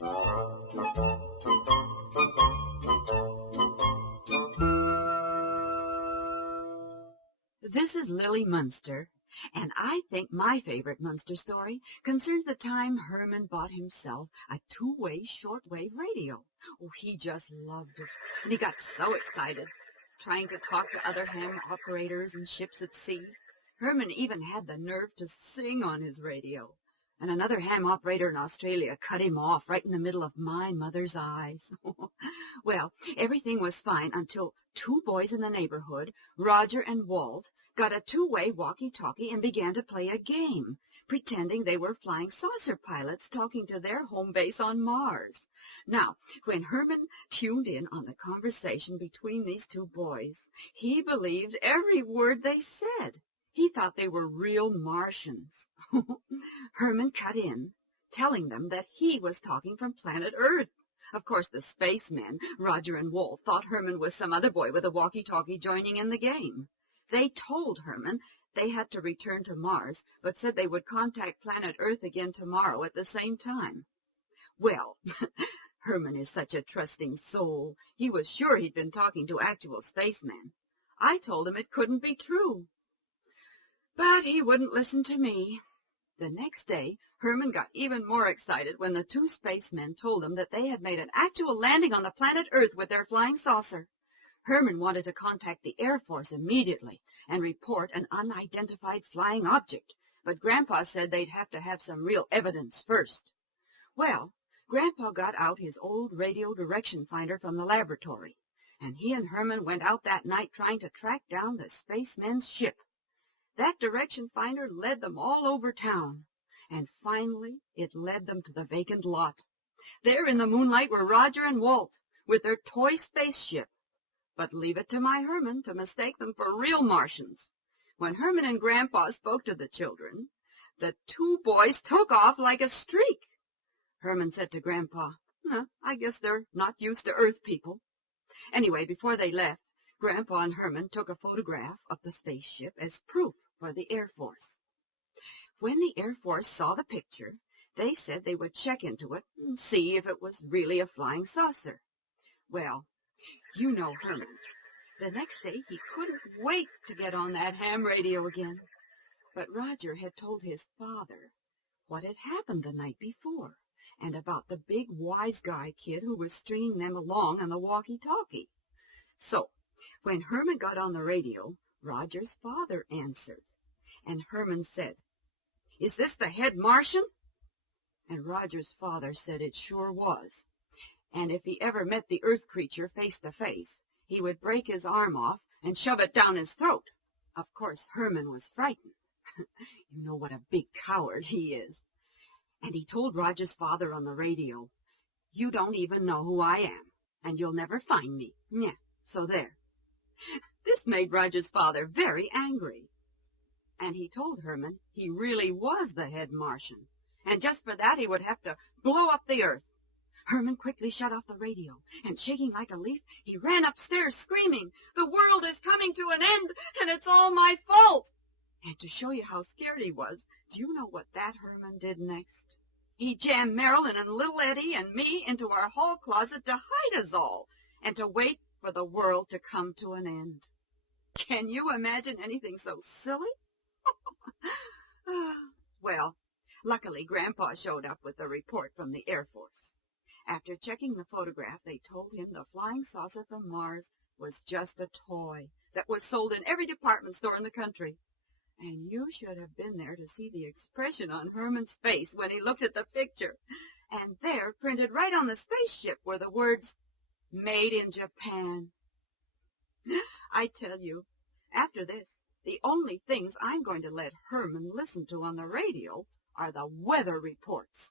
This is Lily Munster, and I think my favorite Munster story concerns the time Herman bought himself a two-way shortwave radio. Oh, he just loved it, and he got so excited, trying to talk to other ham operators and ships at sea. Herman even had the nerve to sing on his radio, and another ham operator in Australia cut him off right in the middle of my mother's eyes. Well, everything was fine until two boys in the neighborhood, Roger and Walt, got a two-way walkie-talkie and began to play a game, pretending they were flying saucer pilots talking to their home base on Mars. Now, when Herman tuned in on the conversation between these two boys, he believed every word they said. He thought they were real Martians. Herman cut in, telling them that he was talking from planet Earth. Of course, the spacemen, Roger and Walt, thought Herman was some other boy with a walkie-talkie joining in the game. They told Herman they had to return to Mars, but said they would contact planet Earth again tomorrow at the same time. Well, Herman is such a trusting soul. He was sure he'd been talking to actual spacemen. I told him it couldn't be true. But he wouldn't listen to me. The next day, Herman got even more excited when the two spacemen told him that they had made an actual landing on the planet Earth with their flying saucer. Herman wanted to contact the Air Force immediately and report an unidentified flying object, but Grandpa said they'd have to have some real evidence first. Well, Grandpa got out his old radio direction finder from the laboratory, and he and Herman went out that night trying to track down the spacemen's ship. That direction finder led them all over town, and finally it led them to the vacant lot. There in the moonlight were Roger and Walt with their toy spaceship. But leave it to my Herman to mistake them for real Martians. When Herman and Grandpa spoke to the children, the two boys took off like a streak. Herman said to Grandpa, I guess they're not used to Earth people. Anyway, before they left, Grandpa and Herman took a photograph of the spaceship as proof for the Air Force. When the Air Force saw the picture, they said they would check into it and see if it was really a flying saucer. Well, you know Herman. The next day he couldn't wait to get on that ham radio again. But Roger had told his father what had happened the night before, and about the big wise guy kid who was stringing them along on the walkie-talkie. So, when Herman got on the radio, Roger's father answered, and Herman said, "Is this the head Martian?" And Roger's father said it sure was, and if he ever met the Earth creature face to face, he would break his arm off and shove it down his throat. Of course, Herman was frightened. You know what a big coward he is. And he told Roger's father on the radio, "You don't even know who I am, and you'll never find me." Yeah, so there. This made Roger's father very angry. And he told Herman he really was the head Martian, and just for that he would have to blow up the Earth. Herman quickly shut off the radio, and shaking like a leaf, he ran upstairs screaming, "The world is coming to an end, and it's all my fault!" And to show you how scared he was, do you know what that Herman did next? He jammed Marilyn and little Eddie and me into our hall closet to hide us all, and to wait for the world to come to an end. Can you imagine anything so silly? Well, luckily Grandpa showed up with the report from the Air Force. After checking the photograph, they told him the flying saucer from Mars was just a toy that was sold in every department store in the country. And you should have been there to see the expression on Herman's face when he looked at the picture. And there, printed right on the spaceship, were the words, "Made in Japan." I tell you, after this, the only things I'm going to let Herman listen to on the radio are the weather reports.